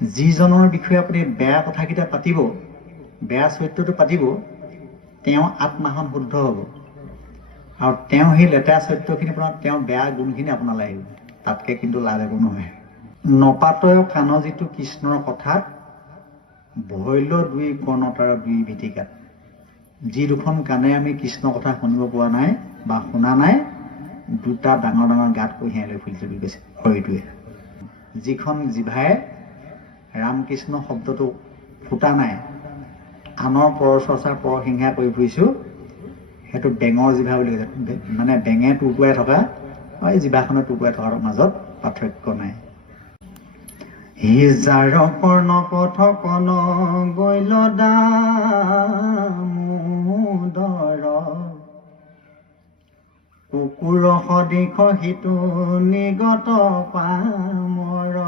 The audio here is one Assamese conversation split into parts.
যিজনৰ বিষয়ে আপুনি বেয়া কথাকেইটা পাতিব, বেয়া চৰিত্ৰটো পাতিব, তেওঁ আত্মাখন শুদ্ধ হ'ব আৰু তেওঁ সেই লেতেৰা চৰিত্ৰখিনিৰ পৰা তেওঁৰ বেয়া গুণখিনি আপোনালৈ আহিব। তাতকৈ কিন্তু লাভ একো নহয়। নপাতয় কাণ যিটো কৃষ্ণৰ কথাত, ভৈল দুই কৰ্ণতাৰ দুই ভীতিকাত। যি দুখন কাণে আমি কৃষ্ণৰ কথা শুনিব পৰা নাই বা শুনা নাই, দুটা ডাঙৰ ডাঙৰ গাঁত কঢ়িয়াই লৈ ফুৰিছে বুলি কৈছে হৰিটোৱে। যিখন জিভাই ৰামকৃষ্ণ শব্দটো ফুটা নাই, আনৰ পৰচৰ্চাৰ পৰসিংহা কৰি ফুৰিছোঁ, সেইটো বেঙৰ জিভা বুলি কৈছে। মানে বেঙে টুকুৰাই থকা এই জিভাখনে টুকুৰাই থকাৰ মাজত পাৰ্থক্য নাই। হিজাৰ কৰ্ণপথ কণ গৈল দামোদৰ, কুকুৰ সদিশ সিটো নিগত পামৰ।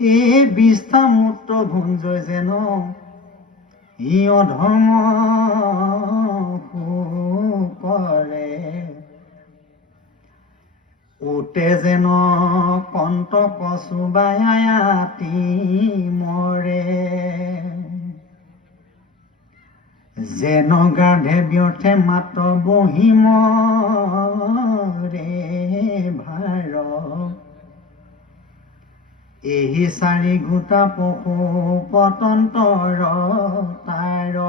এই বিষ্ঠা মূত্ৰ ভুঞ্জয় যেন ই অধম কৰে, উতে যেন কণ্টক চুবায়াতি মৰে। যেন গাধে ব্যৰ্থে মাত বহিম ৰে ভাৰ, এই চাৰি গোটা পশু পতন্তৰ তাৰ।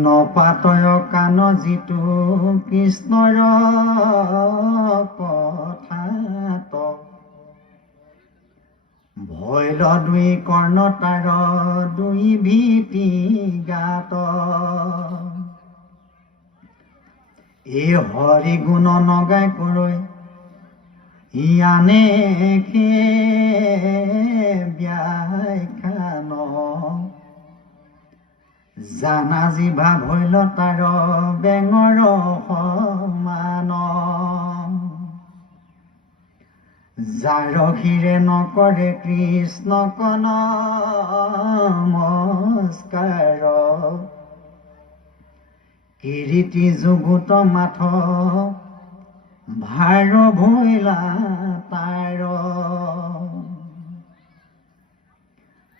নপাতয় কাণ যিটো কৃষ্ণৰ কথাত, ভৈল দুই কৰ্ণ তাৰ দুই ভীতি গাত। এই হৰি গুণ নগাই কৰৈ ইয়ানে ব্যাখ্যান, জানা জিভা ভৈল তাৰ বেঙৰ সমান। যাৰ শিৰে নকৰে কৃষ্ণক নমস্কাৰ, কিৰীতি যুগুত মাথ ভাৰ ভৈলা তাৰ।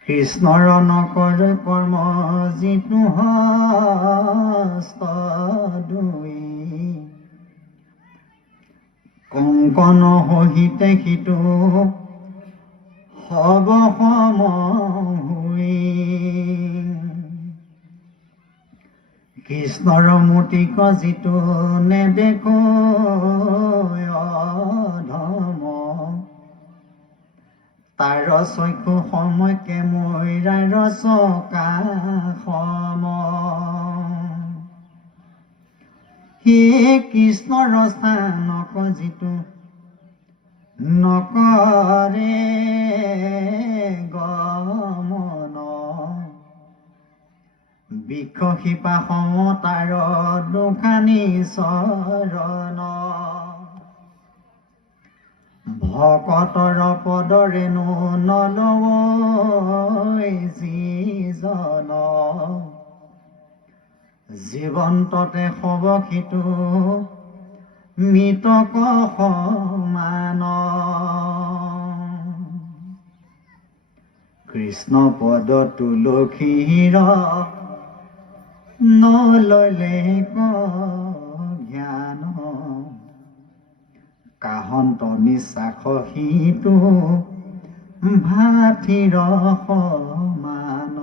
কৃষ্ণৰ নকৰে কৰ্ম যিটো হস্ত দুই, কংকন সহিতে সিটো হব সম হুই। কৃষ্ণৰ মূৰ্তিক যিটো নেদেখো অধম, তাৰ চক্ষু সময়কে মৈৰাৰ চকা সম। সেই কৃষ্ণৰ স্থানক যিটো নকৰে গমন, বৃক্ষ শিপা সম তাৰ দুখানি চৰণ। ভকতৰ পদৰেনো নলয় যিজন, জীৱন্ততে হব সিটো মৃতক সমান। কৃষ্ণ পদ তুলসীৰ নললে জ্ঞান, কাহন্ত নিশ্বাস সিটো ভাথিৰ সমান।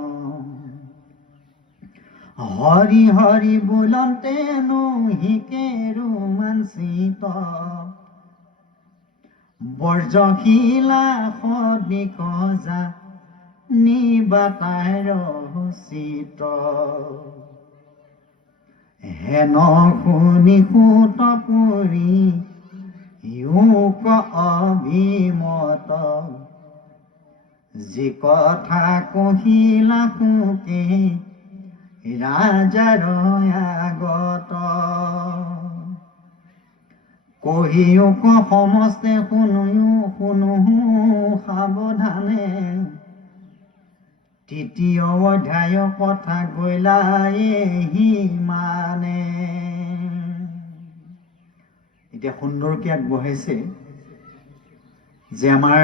হৰি হৰি বোলন্তে নহিকে ৰোমাঞ্চিত, বৰ্জশীলা সদিক যা নিবাতাৰ চিত। হেন শুনি সুত পুৰি ইউক অভিমত, যি কথা কহিলা সুকে ৰাজাৰ আগত। কহিও সমস্তে শুনো সাৱধানে, তৃতীয় অধ্যায় কথা গৈলা সিমানে। এতিয়া সুন্দৰকৈ আগবঢ়াইছে যে আমাৰ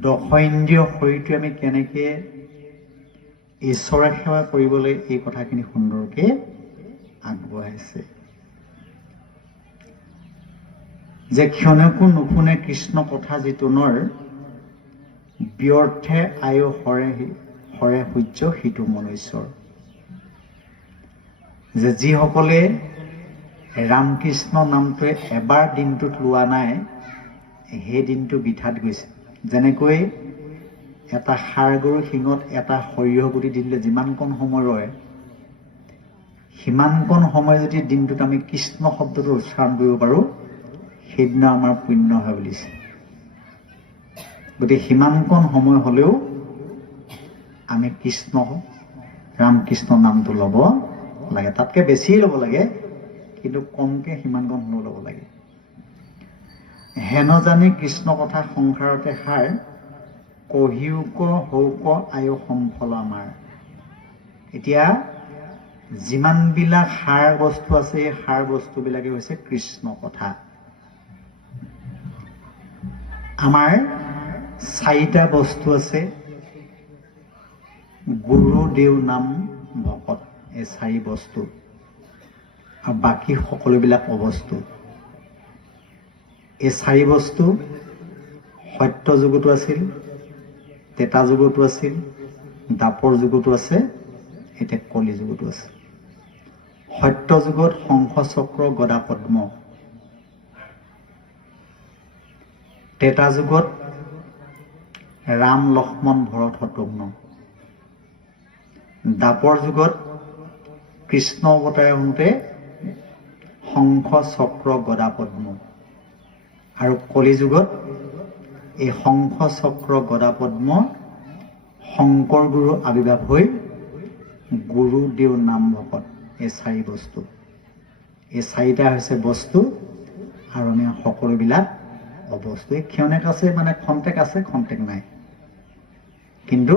দশইন্দ্ৰিয় শৰীৰটো আমি কেনেকৈ ঈশ্বৰক সেৱা কৰিবলৈ এই কথাখিনি সুন্দৰকৈ আগবঢ়াইছে যে ক্ষণকো নুশুনে কৃষ্ণ কথা যিটোনৰ ব্যৰ্থে আয়ু হৰে হৰে সূৰ্য সিটো মনুষ্যৰ যে যিসকলে ৰামকৃষ্ণ নামটোৱে এবাৰ দিনটোত লোৱা নাই সেই দিনটো বিঠাত গৈছে যেনেকৈ এটা ষাঁড় গৰুৰ শিঙত এটা সৰিয়হ গুটি দি দিলে যিমানকণ সময় ৰয় সিমানকণ সময় যদি দিনটোত আমি কৃষ্ণ শব্দটো উচ্চাৰণ কৰিব পাৰোঁ সেইদিনা আমাৰ পুণ্য হয় বুলিছে গতিকে সিমানকণ সময় হ'লেও আমি কৃষ্ণ ৰামকৃষ্ণ নামটো ল'ব লাগে তাতকৈ বেছিয়ে ল'ব লাগে কিন্তু কমকৈ সিমানকণ সময় ল'ব লাগে হেন জানি কৃষ্ণ কথা সংসাৰতে সাৰ কহিউক হৌক আয়ু সম্ফল আমাৰ এতিয়া যিমানবিলাক সাৰ বস্তু আছে এই সাৰ বস্তুবিলাকে হৈছে কৃষ্ণ কথা আমাৰ চাৰিটা বস্তু আছে গুৰু দেও নাম ভকত এই চাৰি বস্তু আৰু বাকী সকলোবিলাক অবস্তু এই চাৰি বস্তু সত্য যুগতো আছিল তেতা যুগতো আছিল দাপৰ যুগতো আছে এতিয়া কলি যুগতো আছে সত্য যুগত শংখ চক্ৰ গদা পদ্ম তেতা যুগত ৰাম লক্ষ্মণ ভৰত শত্ৰুঘ্ন দাপৰ যুগত কৃষ্ণ অৱতাৰ হওঁতে শংখ চক্ৰ গদা পদ্ম আৰু কলি যুগত এই শংখ চক্ৰ গদা পদ্ম শংকৰ গুৰু আবিৰ্ভাৱ হৈ গুৰু দেও নাম ভকত এই চাৰি বস্তু এই চাৰিটা হৈছে বস্তু আৰু আমি সকলোবিলাক অবস্তু এই ক্ষণেক আছে মানে খন্তেক আছে খন্তেক নাই কিন্তু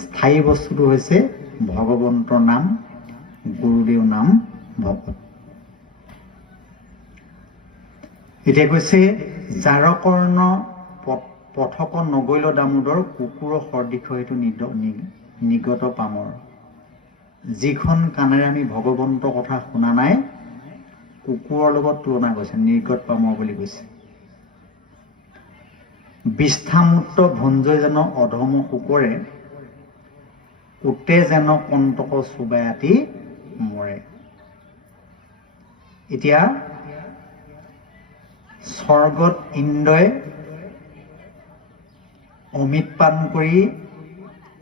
স্থায়ী বস্তুটো হৈছে ভগৱন্তৰ নাম গুৰুদেও নাম ভকত এতিয়া কৈছে যাৰ কৰ্ণ পথক নগৈল দামোদৰ কুকুৰ সদৃশ সেইটো নিগত পামৰ যিখন কাণেৰে আমি ভগৱন্তৰ কথা শুনা নাই কুকুৰৰ লগত তুলনা কৰিছে নিৰ্গত পামৰ বুলি কৈছে বিষ্ঠামুক্ত ভঞ্জয় যেন অধম শুকৰে উতে যেন কণ্টক চুবাই আতি মৰে এতিয়া স্বৰ্গত ইন্দ্ৰই অমিত পান কৰি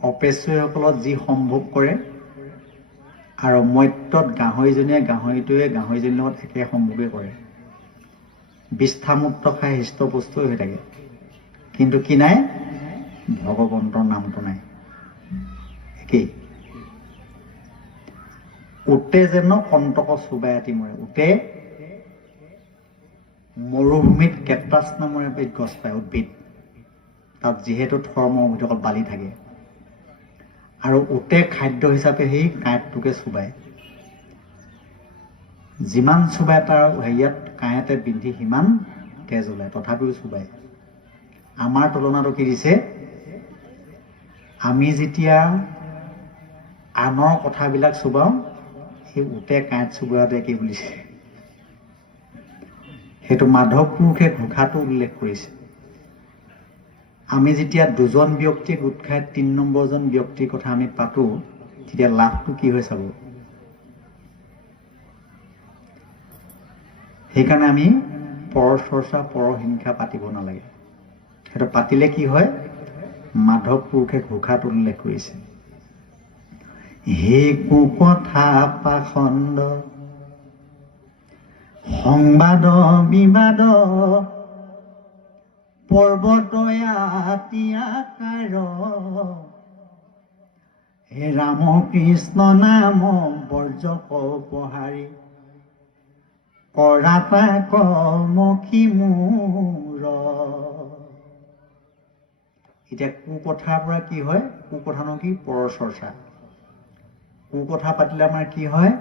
অপেশ্বৰীসকলত যি সম্ভোগ কৰে আৰু মৰ্ত্যত গাহৰিজনীয়ে গাহৰিজনীৰ লগত একে সম্ভোগে কৰে বিষ্ঠামুক্ত খাই হৃষ্টপুষ্ট হৈ থাকে কিন্তু কি নাই ভগৱন্তৰ নামটো নাই একেই উতে যেন কণ্টক চুবাই আতি মৰে উতে মৰুভূমিত কেপটাছ নামৰ এবিধ গছ পায় উদ্ভিদ তাত যিহেতু থৰ্মৰ ভিতৰত বালি থাকে আৰু উতে খাদ্য হিচাপে সেই কাঁইটটোকে চুবায় যিমান চুবাই তাৰ হেৰিয়াত কাঁইটে বিন্ধি সিমান তেজ ওলায় তথাপিও চুবায় আমাৰ তুলনাটো কি দিছে আমি যেতিয়া আনৰ কথাবিলাক চুবাওঁ সেই উতে কাঁইট চুবোৱাতে কি বুলিছে সেইটো মাধৱ পুৰুষে ঘোষাটো উল্লেখ কৰিছে আমি যেতিয়া দুজন ব্যক্তি গোট খাই ৩ নম্বৰজন ব্যক্তিৰ কথা আমি পাতো তেতিয়া লাভটো কি হৈ চাব সেইকাৰণে আমি পৰচৰ্চা পৰহিংসা পাতিব নালাগে সেইটো পাতিলে কি হয় মাধৱ পুৰুষে ঘোষাত উল্লেখ কৰিছে হে কুকথা পাখণ্ড সংবাদ বিবাদ পৰ্বতয়াতিয়াকাৰ হে ৰাম কৃষ্ণ নাম বৰ্জক পহাৰী কৰাতা কমখি মূৰ এতিয়া কুকথাৰ পৰা কি হয় কুকথানো কি পৰচৰ্চা কুকথা পাতিলে আমাৰ কি হয়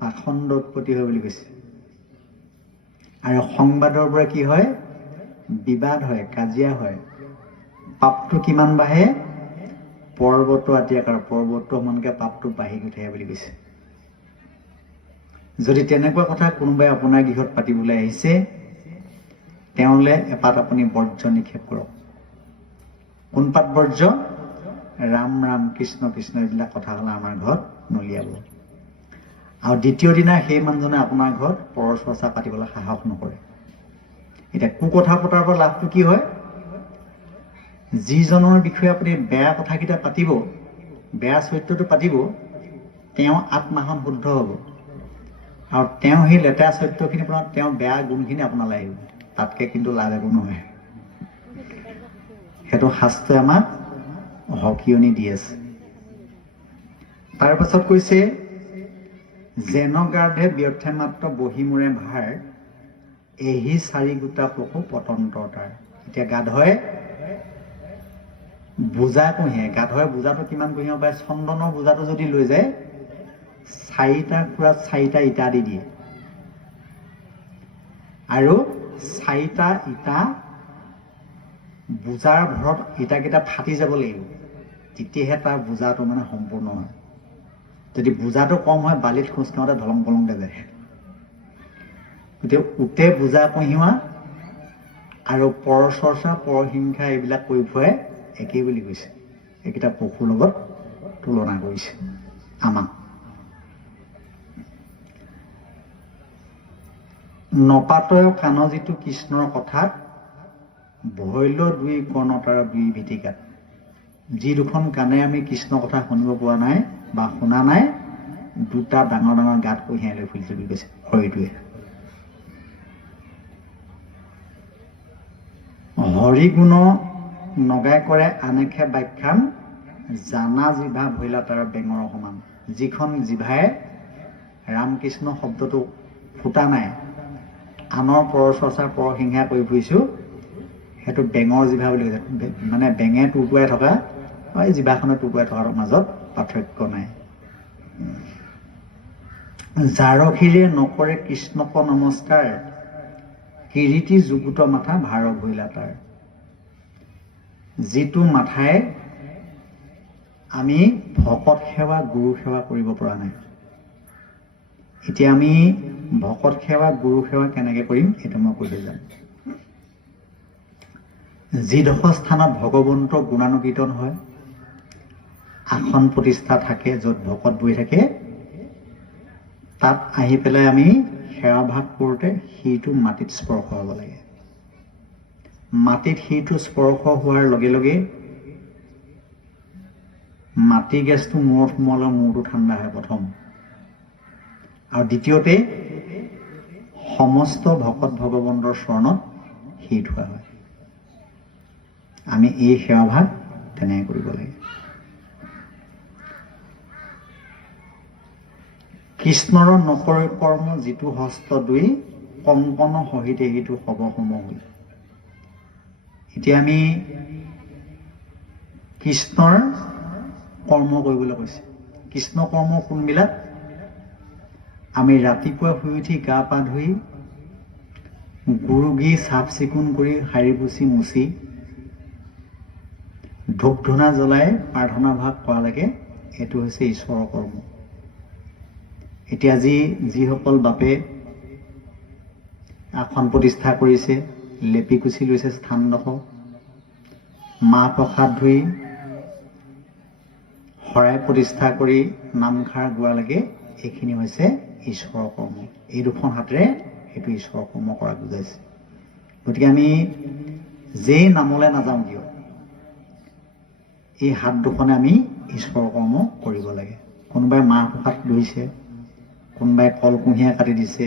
পাখণ্ড উৎপত্তি হয় বুলি কৈছে আৰু সংবাদৰ পৰা কি হয়? বিবাদ হয়, কাজিয়া হয়। পাপটো কিমান বাঢ়ে? পৰ্বত আতিয়াকাৰ, পৰ্বতটো সমানকে পাপটো বাঢ়ি গৈ থাকে বুলি কৈছে। যদি তেনেকুৱা কথা কোনোবাই আপোনাৰ গৃহত পাতিবলৈ আহিছে, তেওঁলৈ এপাত আপুনি বৰ্জ্য নিক্ষেপ কৰক। কোন পাত বৰ্জ্য? ৰাম ৰাম কৃষ্ণ কৃষ্ণ এইবিলাক কথা হ'লে আমাৰ ঘৰত নলিয়াব। আৰু দ্বিতীয় দিনা সেই মানুহজনে আপোনাৰ ঘৰত পৰচৰ্চা পাতিবলৈ সাহস নকৰে। এতিয়া কুকথা পতাৰ পৰা লাভটো কি হয়? যিজনৰ বিষয়ে আপুনি বেয়া কথাকেইটা পাতিব, বেয়া চৰিত্ৰটো পাতিব, তেওঁ আত্মাখন শুদ্ধ হ'ব। আৰু তেওঁ সেই লেতেৰা চৰিত্ৰখিনিৰ পৰা তেওঁ বেয়া গুণখিনি আপোনালৈ আহিব। তাতকৈ কিন্তু লাভ একো নহয়। সেইটো শাস্ত্ৰই আমাক হকিয়নি দি আছে। তাৰ পাছত কৈছে, যেন গাৰ্ধে ব্যৰ্থে মাত্ৰ বহি মূৰে ভাৰ, এহি চাৰি গোটা পশু পতন্তৰ তাৰ। এতিয়া গাধই বোজা কঢ়িয়াই, গাধই বোজাটো কিমান কঢ়িয়াব পাৰে? চন্দনৰ বোজাটো যদি লৈ যায়, 4টা খুৰাত 4টা ইটা দি দিয়ে, আৰু 4টা ইটা বোজাৰ ভৰত ইটাকেইটা ফাটি যাব লাগিব, তেতিয়াহে তাৰ বোজাটো মানে সম্পূৰ্ণ হয়। যদি বোজাটো কম হয়, বালিত খোজ কাঢ়োতে ধলং পলংকে যায়। গতিকে উতে বোজা কঢ়িওৱা আৰু পৰচৰ্চা, পৰহিংসা এইবিলাক কৰি ফুৰাই একেই বুলি কৈছে। এইকেইটা পশুৰ লগত তুলনা কৰিছে আমাক। নপাতয় কাণ যিটো কৃষ্ণৰ কথাত, ভৈল দুই কৰ্ণতাৰ দুই ভীতিকাত। যি দুখন কাণে আমি কৃষ্ণ কথা শুনিব পৰা নাই বা শুনা নাই, 2টা ডাঙৰ ডাঙৰ গাঁত কঢ়িয়াই লৈ ফুৰিছে বুলি কৈছে হৰিটোৱে। হৰিগুণ নগাই কৰে আনেখে ব্যাখ্যান, জানা জিভা ভৈলা তাৰ বেঙৰ সমান। যিখন জিভাই ৰামকৃষ্ণ শব্দটো ফুটা নাই, আনৰ পৰচৰ্চা পৰহিংসা কৰি ফুৰিছোঁ, সেইটো বেঙৰ জিভা বুলি কৈছে। মানে বেঙে টুটুৱাই থকা, এই জিভাখনে টুটুৱাই থকাৰ মাজত পাৰ্থক্য নাই। জাৰশিৰে নকৰে কৃষ্ণক নমস্কাৰ, কিৰীতি যুগুত মাথা ভাৰ ভৈলা তাৰ। যিটো মাথাই আমি ভকত সেৱা, গুৰু সেৱা কৰিব পৰা নাই। এতিয়া আমি ভকত সেৱা, গুৰু সেৱা কেনেকৈ কৰিম সেইটো মই কৈ থৈ যাম। যিডোখৰ স্থানত ভগৱন্তৰ গুণানুকীৰ্তন হয়, আসন প্ৰতিষ্ঠা থাকে, য'ত ভকত বহি থাকে, তাত আহি পেলাই আমি সেৱাভাগ কৰোঁতে শিৰটো মাটিত স্পৰ্শ হ'ব লাগে। মাটিত শিৰটো স্পৰ্শ হোৱাৰ লগে লগে মাটি গেছটো মূৰত সোমালে মূৰটো ঠাণ্ডা হয় প্ৰথম, আৰু দ্বিতীয়তে সমস্ত ভকত ভগৱন্তৰ চৰণত শিৰ থোৱা হয়। আমি এই সেৱাভাগ তেনেকৈ কৰিব লাগে। কৃষ্ণৰ নকৰে কৰ্ম যিটো হস্ত দুই, কংকন সহিতে সিটো সব সম হৈ। এতিয়া আমি কৃষ্ণৰ কৰ্ম কৰিবলৈ কৈছে। কৃষ্ণ কৰ্ম কোনবিলাক? আমি ৰাতিপুৱা শুই উঠি গা পা ধুই, গুৰুগী চাফ চিকুণ কৰি, সাৰি পুচি মুচি, ধূপ ধূনা জ্বলাই প্ৰাৰ্থনা ভাগ কৰালৈকে এইটো হৈছে ঈশ্বৰৰ কৰ্ম। এতিয়া যিসকল বাপে আসন প্ৰতিষ্ঠা কৰিছে, লেপি কুচি লৈছে স্থানডোখৰ, মাহ প্ৰসাদ ধুই শৰাই প্ৰতিষ্ঠা কৰি নামষাৰ গোৱালৈকে, এইখিনি হৈছে ঈশ্বৰৰ কৰ্ম। এই দুখন হাতেৰে সেইটো ঈশ্বৰৰ কৰ্ম কৰা বুজাইছে। গতিকে আমি যেই নামলৈ নাযাওঁ কিয়, এই হাত দুখনে আমি ঈশ্বৰৰ কৰ্ম কৰিব লাগে। কোনোবাই মাহ প্ৰসাদ ধুইছে, কোনোবাই কল কুঁহিয়াৰ কাটি দিছে,